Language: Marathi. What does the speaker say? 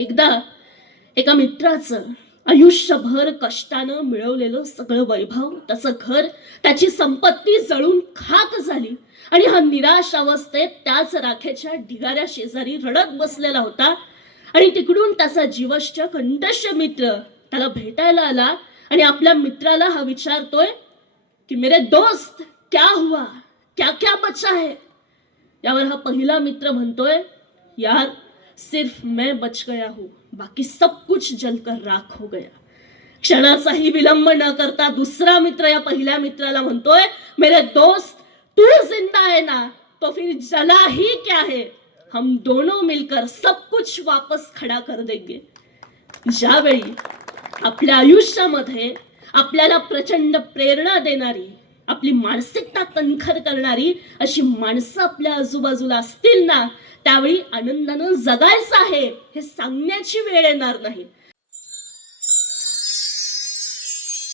एकदा एका मित्राचं आयुष्यभर कष्टानं मिळवलेलं सगळं वैभव, त्याचं घर, त्याची संपत्ती जळून खाक झाली आणि हा निराश अवस्थेत त्याच राखेच्या ढिगाऱ्या शेजारी रडत बसलेला होता. आणि तिकडून त्याचा जीवष्ट कंठस्थ मित्र त्याला भेटायला आला आणि आपल्या मित्राला हा विचारतोय कि मेरे दोस्त क्या हुआ, क्या क्या बचा है. यावर हा पहिला मित्र म्हणतोय, यार सिर्फ मैं बच गया हूं, बाकी सब कुछ जलकर राख हो गया. क्षणाचाही विलंब न करता दुसरा मित्र या पहिल्या मित्राला म्हणतोय, मेरे दोस्त तू जिंदा है ना, तो फिर जला ही क्या है, हम दोनों मिलकर सब कुछ वापस खड़ा कर देंगे. ज्यावेळी आपल्या आयुष्यामध्ये आपल्याला प्रचंड प्रेरणा देणारी, आपली मानसिकता कणखर करणारी अशी माणसं आपल्या आजूबाजूला असतील ना, त्यावेळी आनंदानं जगायचं आहे हे सांगण्याची वेळ येणार नाही.